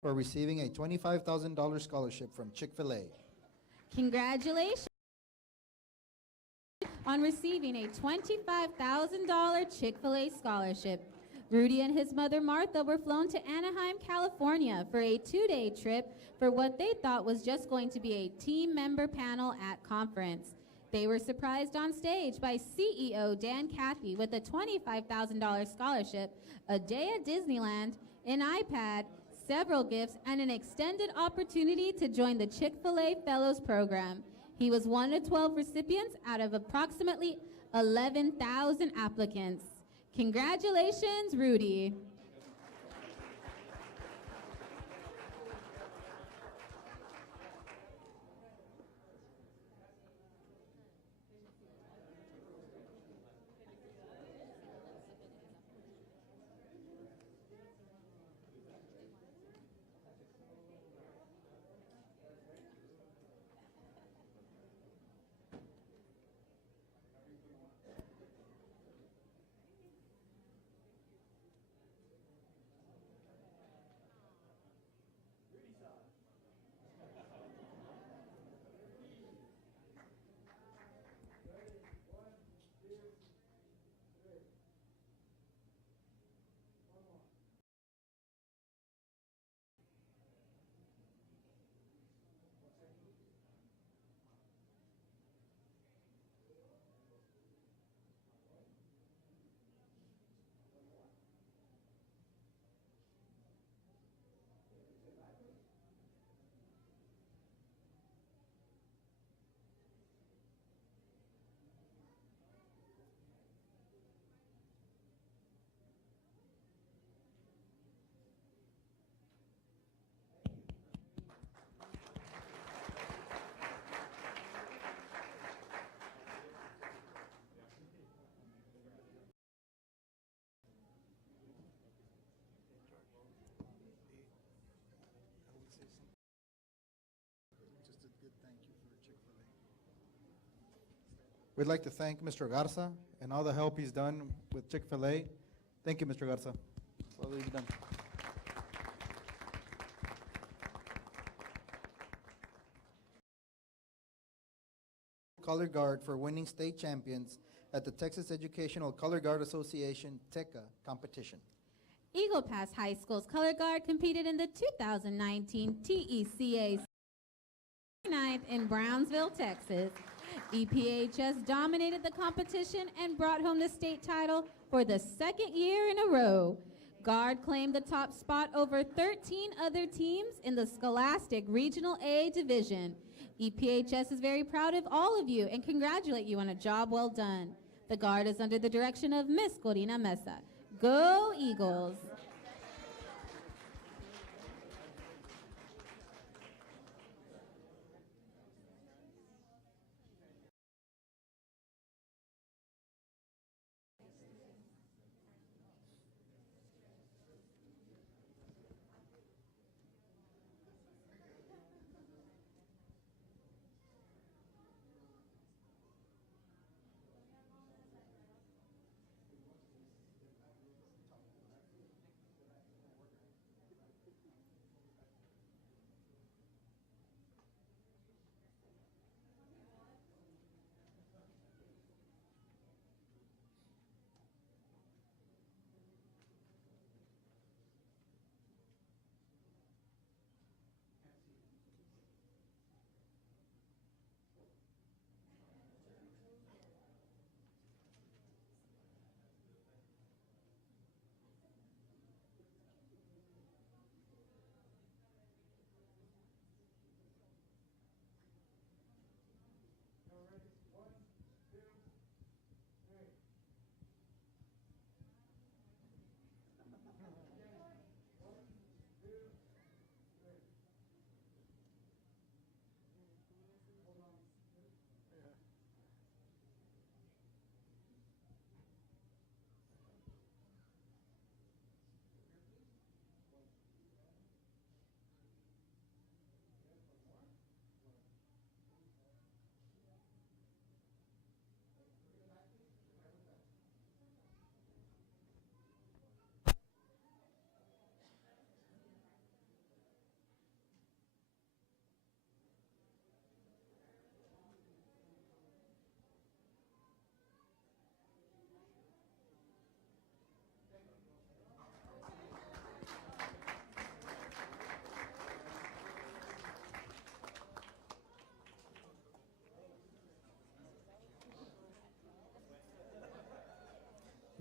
for receiving a $25,000 scholarship from Chick-fil-A. Congratulations on receiving a $25,000 Chick-fil-A scholarship. Rudy and his mother Martha were flown to Anaheim, California for a 2-day trip for what they thought was just going to be a team member panel at conference. They were surprised on stage by CEO Dan Cathy with a $25,000 scholarship, a day at Disneyland, an iPad, several gifts, and an extended opportunity to join the Chick-fil-A Fellows Program. He was one of 12 recipients out of approximately 11,000 applicants. Congratulations, Rudy. We'd like to thank Mr. Garza and all the help he's done with Chick-fil-A. Thank you, Mr. Garza. For all you've done. Color Guard for winning state champions at the Texas Educational Color Guard Association TECA competition. Eagle Pass High School's Color Guard competed in the 2019 TECA 9th in Brownsville, Texas. EPHS dominated the competition and brought home the state title for the second year in a row. Guard claimed the top spot over 13 other teams in the Scholastic Regional A division. EPHS is very proud of all of you and congratulate you on a job well done. The Guard is under the direction of Miss Corina Mesa. Go Eagles!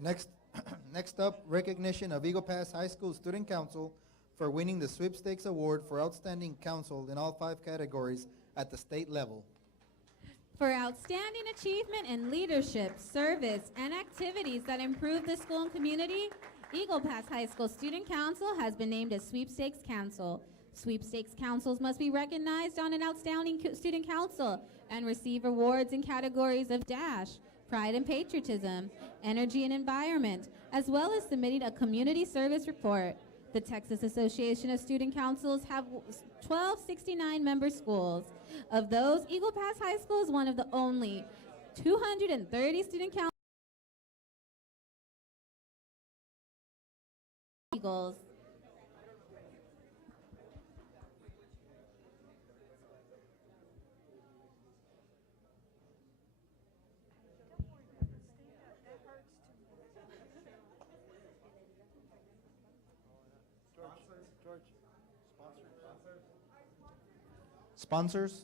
Next, next up, recognition of Eagle Pass High School Student Council for winning the Sweepstakes Award for Outstanding Council in all 5 categories at the state level. For outstanding achievement in leadership, service, and activities that improve the school and community, Eagle Pass High School Student Council has been named as Sweepstakes Council. Sweepstakes councils must be recognized on an outstanding student council and receive awards in categories of DASH, Pride and Patriotism, Energy and Environment, as well as submitting a community service report. The Texas Association of Student Councils have 1269 member schools. Of those, Eagle Pass High School is one of the only 230 student councils. Eagles. Sponsors.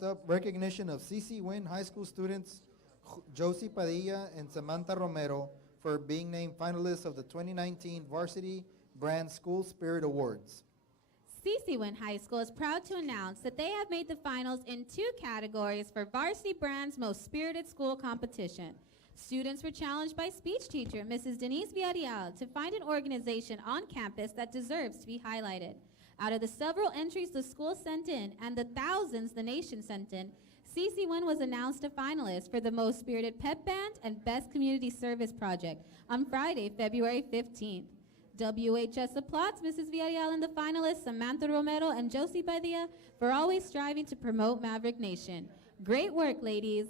Next up, recognition of CC Wynn High School students Josie Padilla and Samantha Romero for being named finalists of the 2019 Varsity Brand School Spirit Awards. CC Wynn High School is proud to announce that they have made the finals in 2 categories for Varsity Brand's Most Spirited School competition. Students were challenged by speech teacher Mrs. Denise Villarreal to find an organization on campus that deserves to be highlighted. Out of the several entries the school sent in and the thousands the nation sent in, CC Wynn was announced a finalist for the Most Spirited Pep Band and Best Community Service Project on Friday, February 15th. WHS applauds Mrs. Villarreal and the finalists Samantha Romero and Josie Padilla for always striving to promote Maverick Nation. Great work, ladies.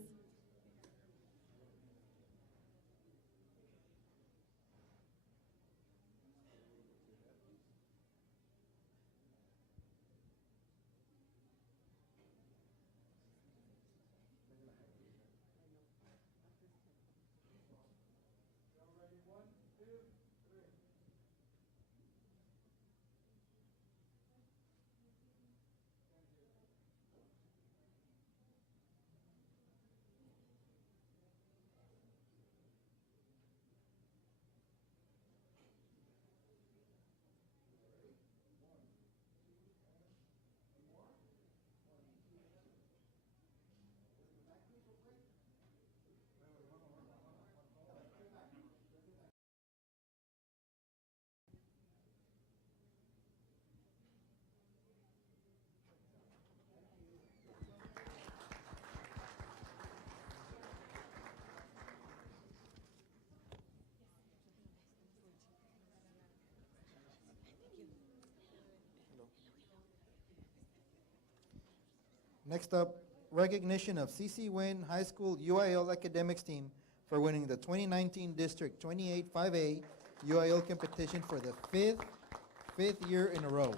Next up, recognition of CC Wynn High School UIL Academics Team for winning the 2019 District 28-5A UIL competition for the fifth year in a row.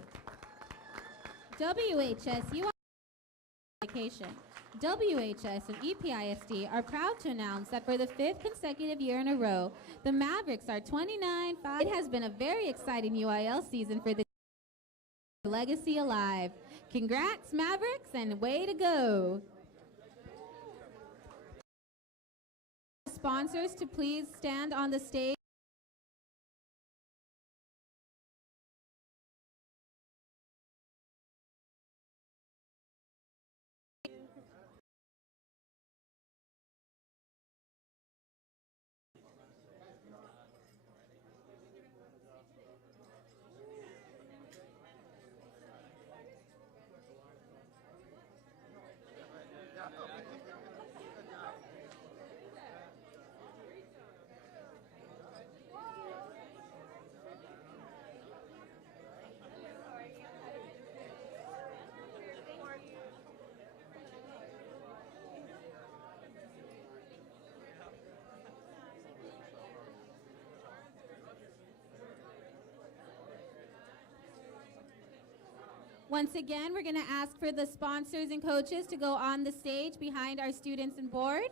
WHS UIL education. WHS and EPISD are proud to announce that for the 5th consecutive year in a row, the Mavericks are 29-5. It has been a very exciting UIL season for the legacy alive. Congrats, Mavericks, and way to go. Sponsors to please stand on the stage. Once again, we're going to ask for the sponsors and coaches to go on the stage behind our students and board.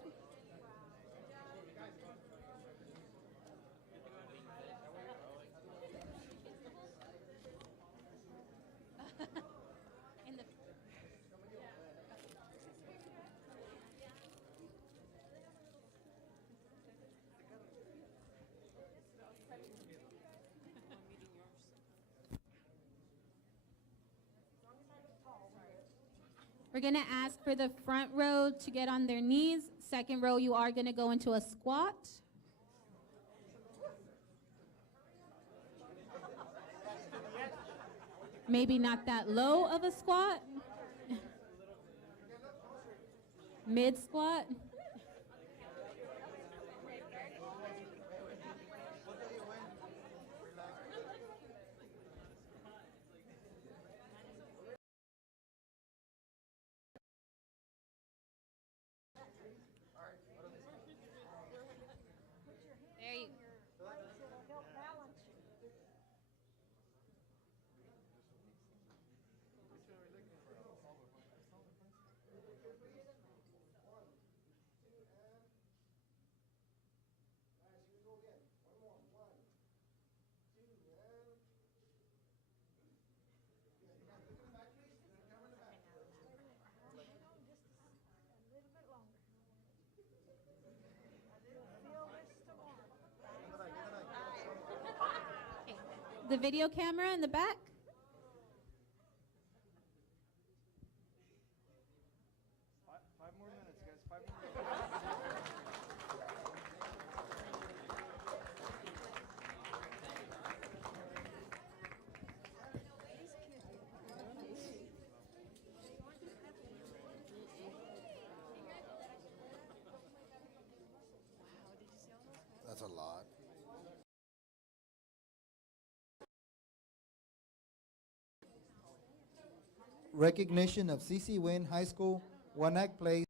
We're going to ask for the front row to get on their knees. Second row, you are going to go into a squat. Maybe not that low of a squat. Mid squat. There you the video camera in the back. Five more minutes, guys. 5 more minutes. That's a lot. Recognition of C.C. Wynn High School one-act play.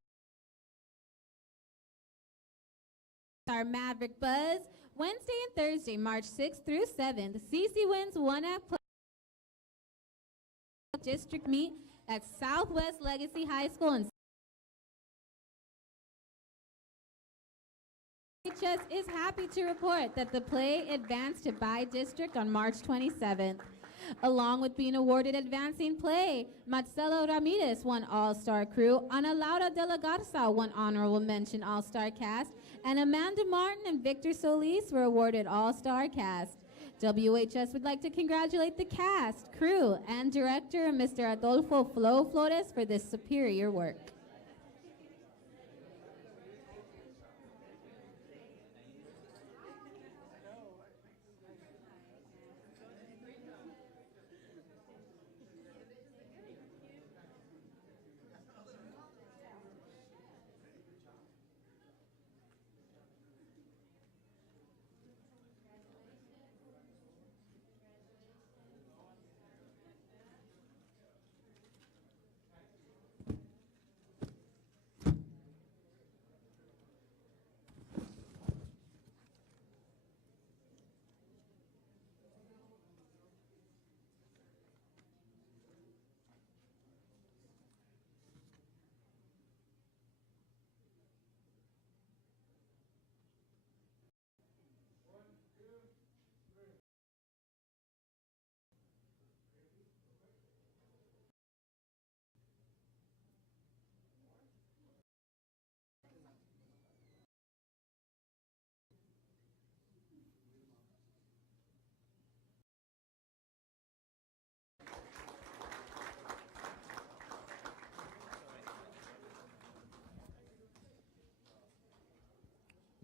Our Maverick Buzz, Wednesday and Thursday, March 6th through 7th. CC Wins one-act play district meet at Southwest Legacy High School in HS is happy to report that the play advanced to by district on March 27th. Along with being awarded advancing play, Marcelo Ramirez won All-Star Crew, Ana Laura de la Garza won Honorable Mention All-Star Cast, and Amanda Martin and Victor Solis were awarded All-Star Cast. WHS would like to congratulate the cast, crew, and director, Mr. Adolfo Flo Flores, for this superior work.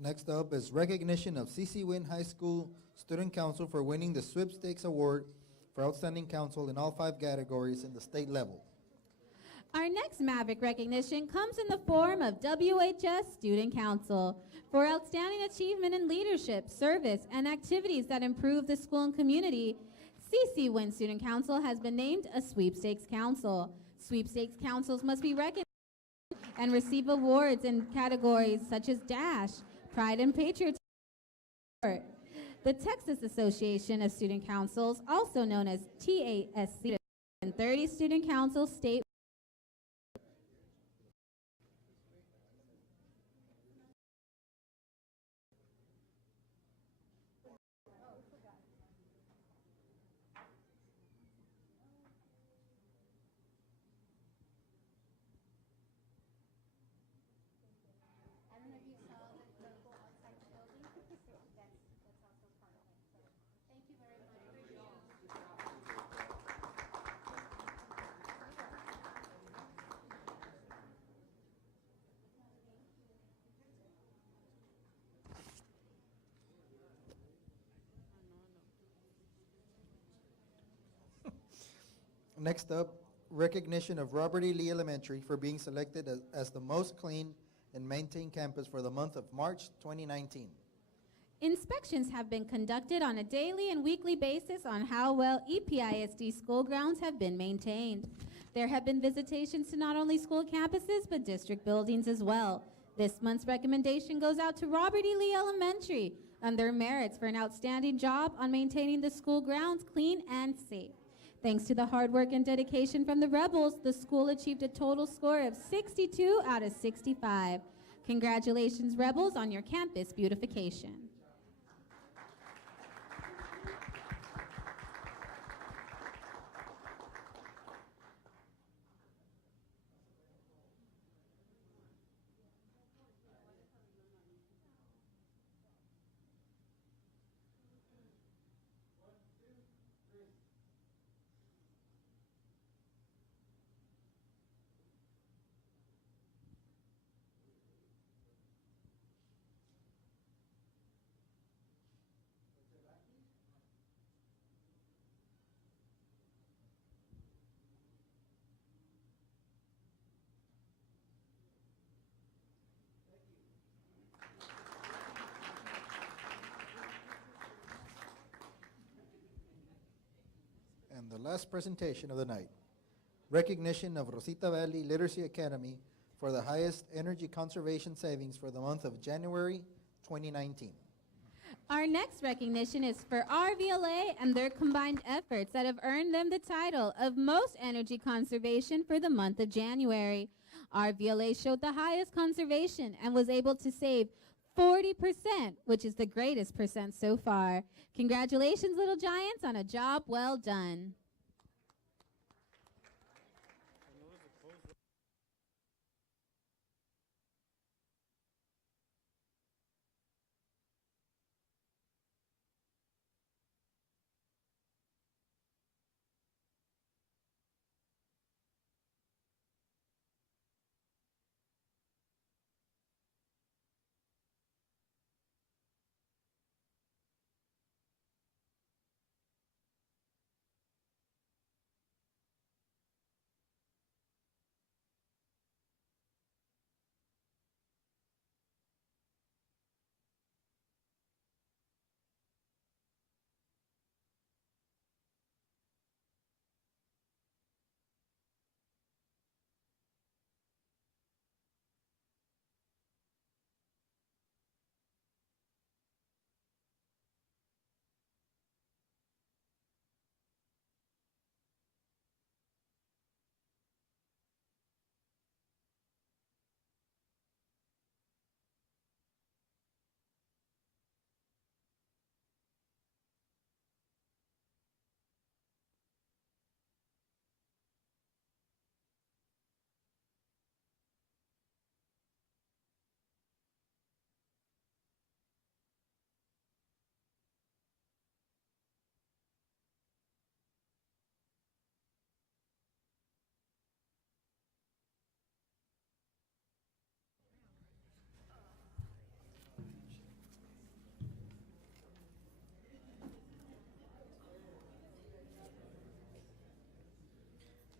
Next up is recognition of CC Win High School Student Council for winning the Sweepstakes Award for Outstanding Council in all 5 categories in the state level. Our next Maverick recognition comes in the form of WHS Student Council for outstanding achievement in leadership, service, and activities that improve the school and community. CC Win Student Council has been named a Sweepstakes Council. Sweepstakes Councils must be recognized and receive awards in categories such as DASH, Pride and Patriotism. The Texas Association of Student Councils, also known as TASC, and 30 Student Councils state. Next up, recognition of Robert E. Lee Elementary for being selected as the most clean and maintained campus for the month of March 2019. Inspections have been conducted on a daily and weekly basis on how well EPISD school grounds have been maintained. There have been visitations to not only school campuses, but district buildings as well. This month's recommendation goes out to Robert E. Lee Elementary on their merits for an outstanding job on maintaining the school grounds clean and safe. Thanks to the hard work and dedication from the Rebels, the school achieved a total score of 62 out of 65. Congratulations, Rebels, on your campus beautification. And the last presentation of the night, recognition of Rosita Valley Literacy Academy for the highest energy conservation savings for the month of January 2019. Our next recognition is for RVLA and their combined efforts that have earned them the title of Most Energy Conservation for the month of January. RVLA showed the highest conservation and was able to save 40%, which is the greatest percent so far. Congratulations, Little Giants, on a job well done.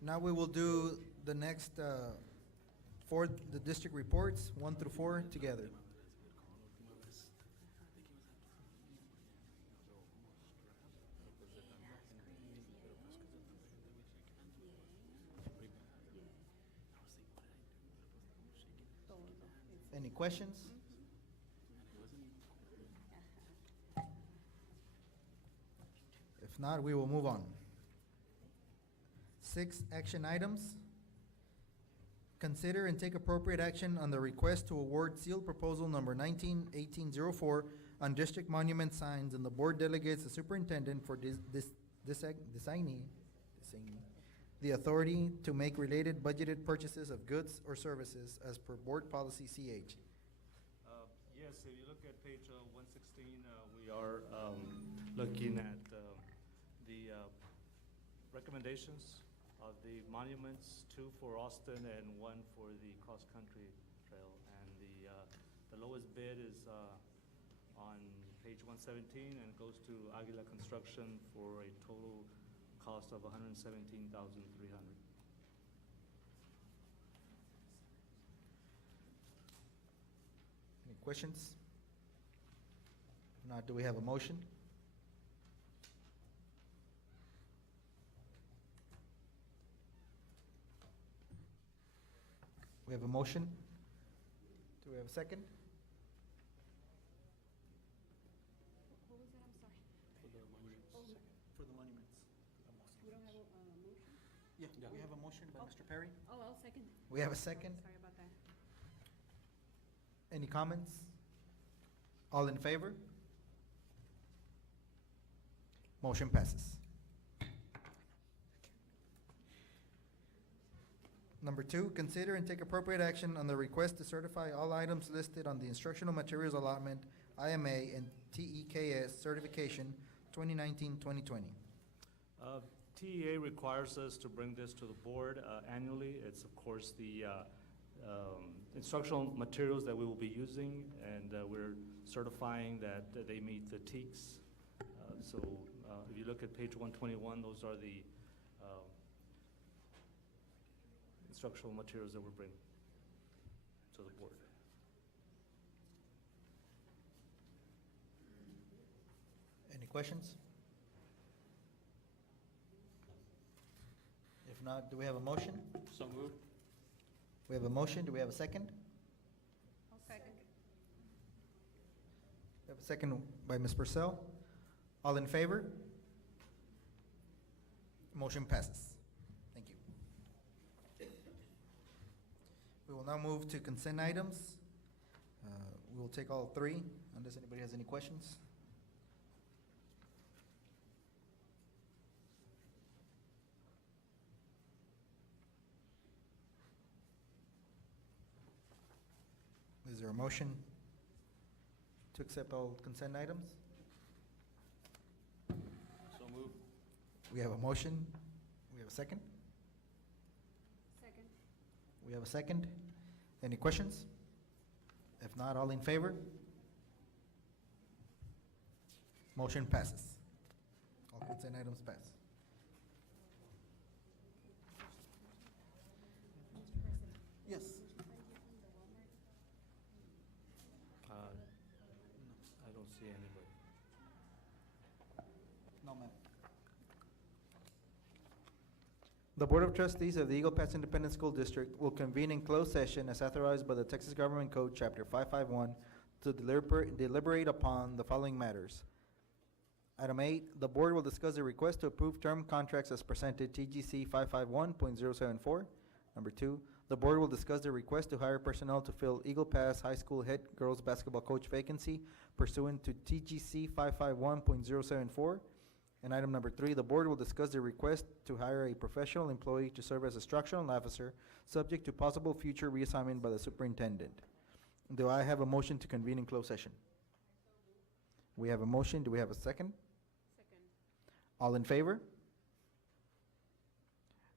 Now we will do the next four, the district reports, 1 through 4 together. Any questions? If not, we will move on. 6 action items. Consider and take appropriate action on the request to award sealed proposal number 191804 on district monument signs, and the board delegates the superintendent for designee the authority to make related budgeted purchases of goods or services as per board policy CH. Yes, if you look at page 116, we are looking at the recommendations of the monuments, 2 for Austin and 1 for the cross-country trail. And the lowest bid is on page 117 and goes to Aguila Construction for a total cost of $117,300. Any questions? If not, do we have a motion? We have a motion. Do we have a second? What was that? I'm sorry. For the monuments. We don't have a motion? Yeah, we have a motion by Mr. Perry. Oh, I'll second. We have a second. Sorry about that. Any comments? All in favor? Motion passes. Number 2, consider and take appropriate action on the request to certify all items listed on the instructional materials allotment, IMA and TEKS certification 2019-2020. TEA requires us to bring this to the board annually. It's, of course, the instructional materials that we will be using, and we're certifying that they meet the TEKS. So if you look at page 121, those are the instructional materials that we're bringing to the board. Any questions? If not, do we have a motion? So moved. We have a motion. Do we have a second? I'll second. We have a second by Ms. Purcell. All in favor? Motion passes. Thank you. We will now move to consent items. We will take all 3 unless anybody has any questions. Is there a motion to accept all consent items? So moved. We have a motion. We have a second. Second. We have a second. Any questions? If not, all in favor? Motion passes. All consent items pass. Mr. President. Yes. I don't see anybody. No, ma'am. The Board of Trustees of the Eagle Pass Independent School District will convene in closed session as authorized by the Texas Government Code, Chapter 551, to deliberate upon the following matters. Item 8, the board will discuss the request to approve term contracts as presented, TGC 551.074. Number 2, the board will discuss the request to hire personnel to fill Eagle Pass High School head girls basketball coach vacancy pursuant to TGC 551.074. And item number 3, the board will discuss the request to hire a professional employee to serve as a structural officer, subject to possible future reassignment by the superintendent. Do I have a motion to convene in closed session? We have a motion. Do we have a second? Second. All in favor?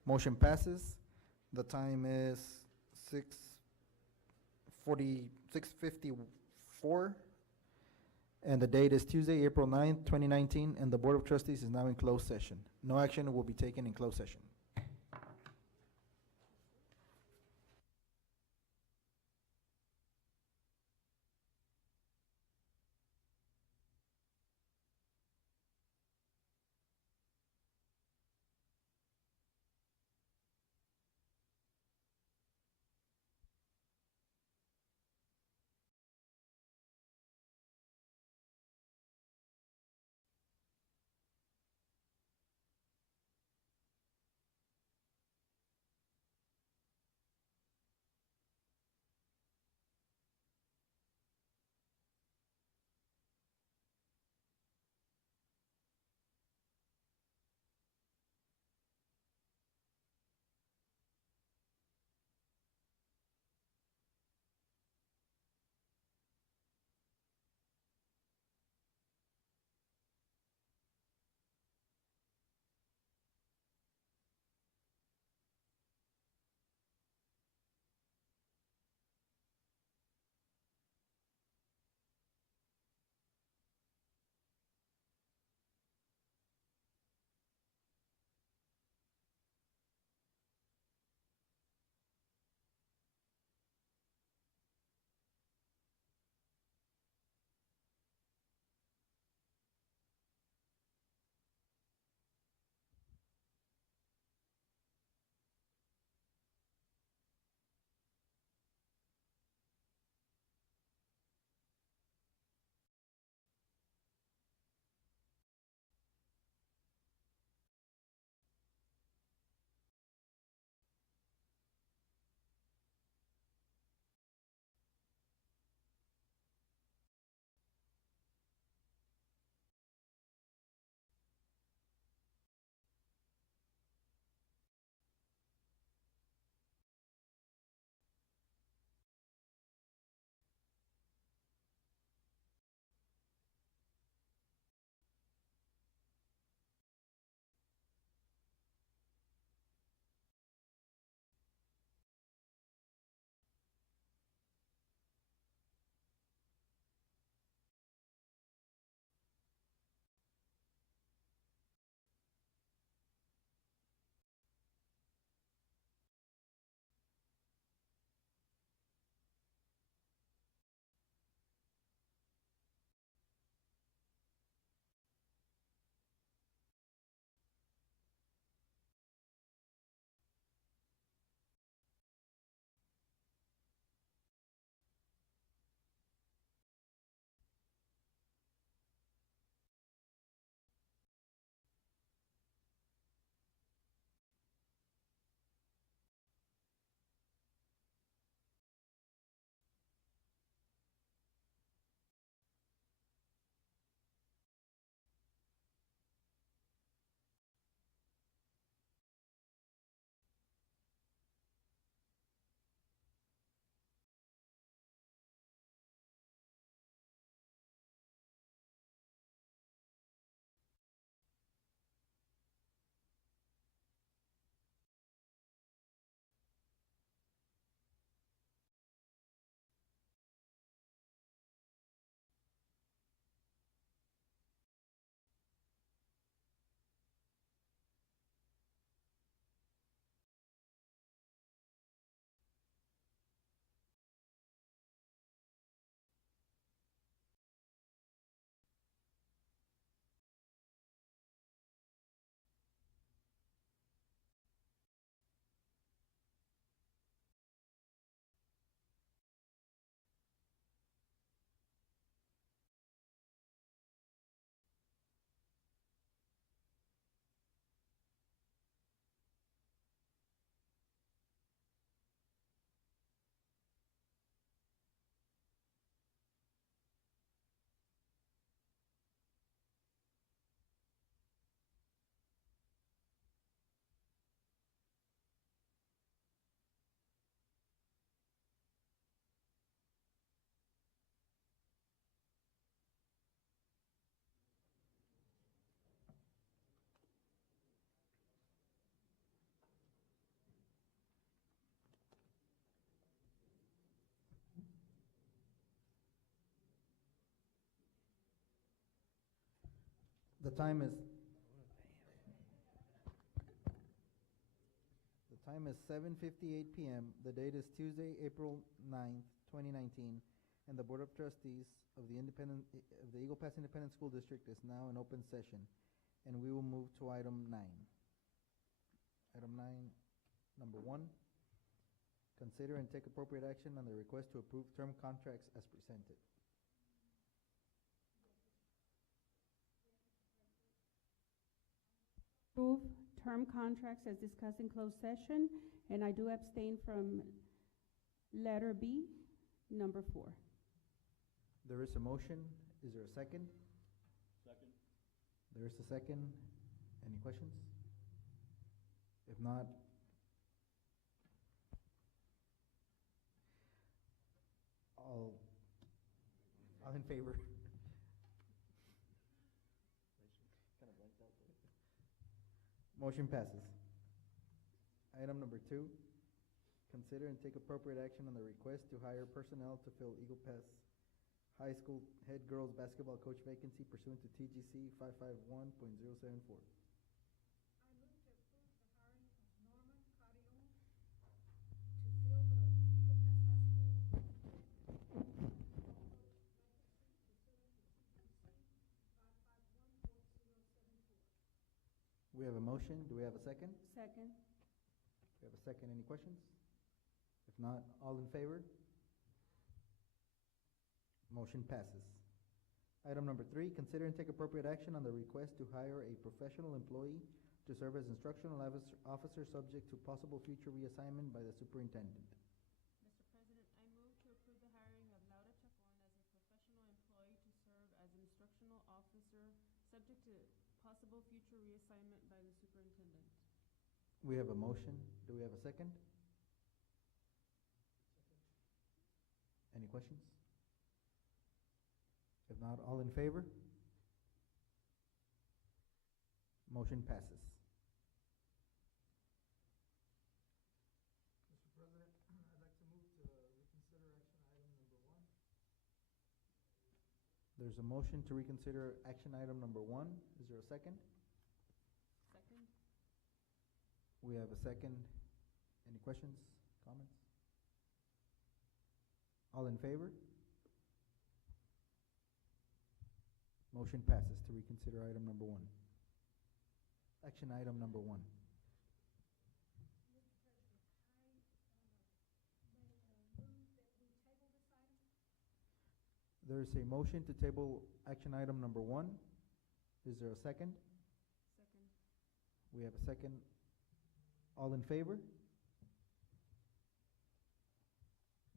Motion passes. The time is 6:54, and the date is Tuesday, April 9th, 2019, and the Board of Trustees is now in closed session. No action will be taken in closed session. The time is 7:58 p.m. The date is Tuesday, April 9th, 2019, and the Board of Trustees of the Eagle Pass Independent School District is now in open session, and we will move to item 9. Item 9, number 1, consider and take appropriate action on the request to approve term contracts as presented. Approve term contracts as discussed in closed session, and I do abstain from letter B, number 4. There is a motion. Is there a second? Second. There is a second. Any questions? If not, all in favor? Motion passes. Item number 2, consider and take appropriate action on the request to hire personnel to fill Eagle Pass High School head girls basketball coach vacancy pursuant to TGC 551.074. I move to approve the hiring of Norman Carrion to fill the Eagle Pass High School We have a motion. Do we have a second? Second. We have a second. Any questions? If not, all in favor? Motion passes. Item number 3, consider and take appropriate action on the request to hire a professional employee to serve as instructional officer subject to possible future reassignment by the superintendent. Mr. President, I move to approve the hiring of Laura Chacon as a professional employee to serve as instructional officer, subject to possible future reassignment by the superintendent. We have a motion. Do we have a second? Any questions? If not, all in favor? Motion passes. Mr. President, I'd like to move to reconsider action item number 1. There's a motion to reconsider action item number 1. Is there a second? Second. We have a second. Any questions, comments? All in favor? Motion passes to reconsider item number 1. Action item number 1. Mr. President, I move that we table this item. There is a motion to table action item number 1. Is there a second? Second. We have a second. All in favor?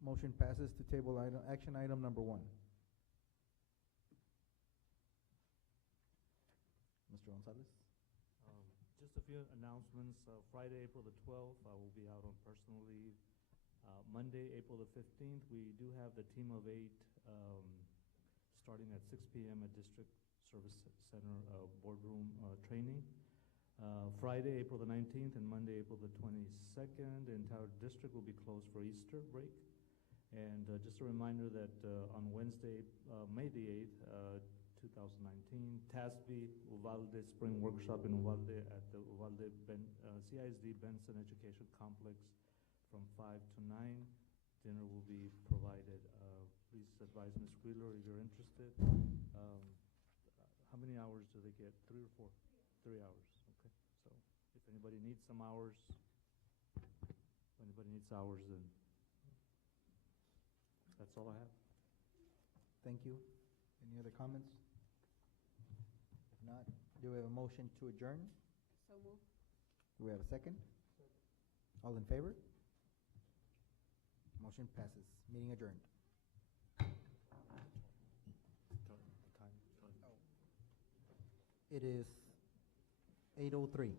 Motion passes to table action item number 1. Mr. Gonzalez? Just a few announcements. Friday, April the 12th, I will be out on personal leave. Monday, April the 15th, we do have the team of 8 starting at 6 p.m. at District Service Center boardroom training. Friday, April the 19th, and Monday, April the 22nd, the entire district will be closed for Easter break. And just a reminder that on Wednesday, May the 8th, 2019, TASB Uvalde Spring Workshop in Uvalde at the Uvalde CISD Benson Education Complex from 5 to 9. Dinner will be provided. Please advise Ms. Wheeler if you're interested. How many hours do they get? 3 or 4? 3 hours. Okay. So if anybody needs some hours, then that's all I have. Thank you. Any other comments? If not, do we have a motion to adjourn? So move. Do we have a second? All in favor? Motion passes. Meeting adjourned. The time. It is 8:03.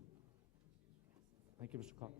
Thank you, Mr. Cox.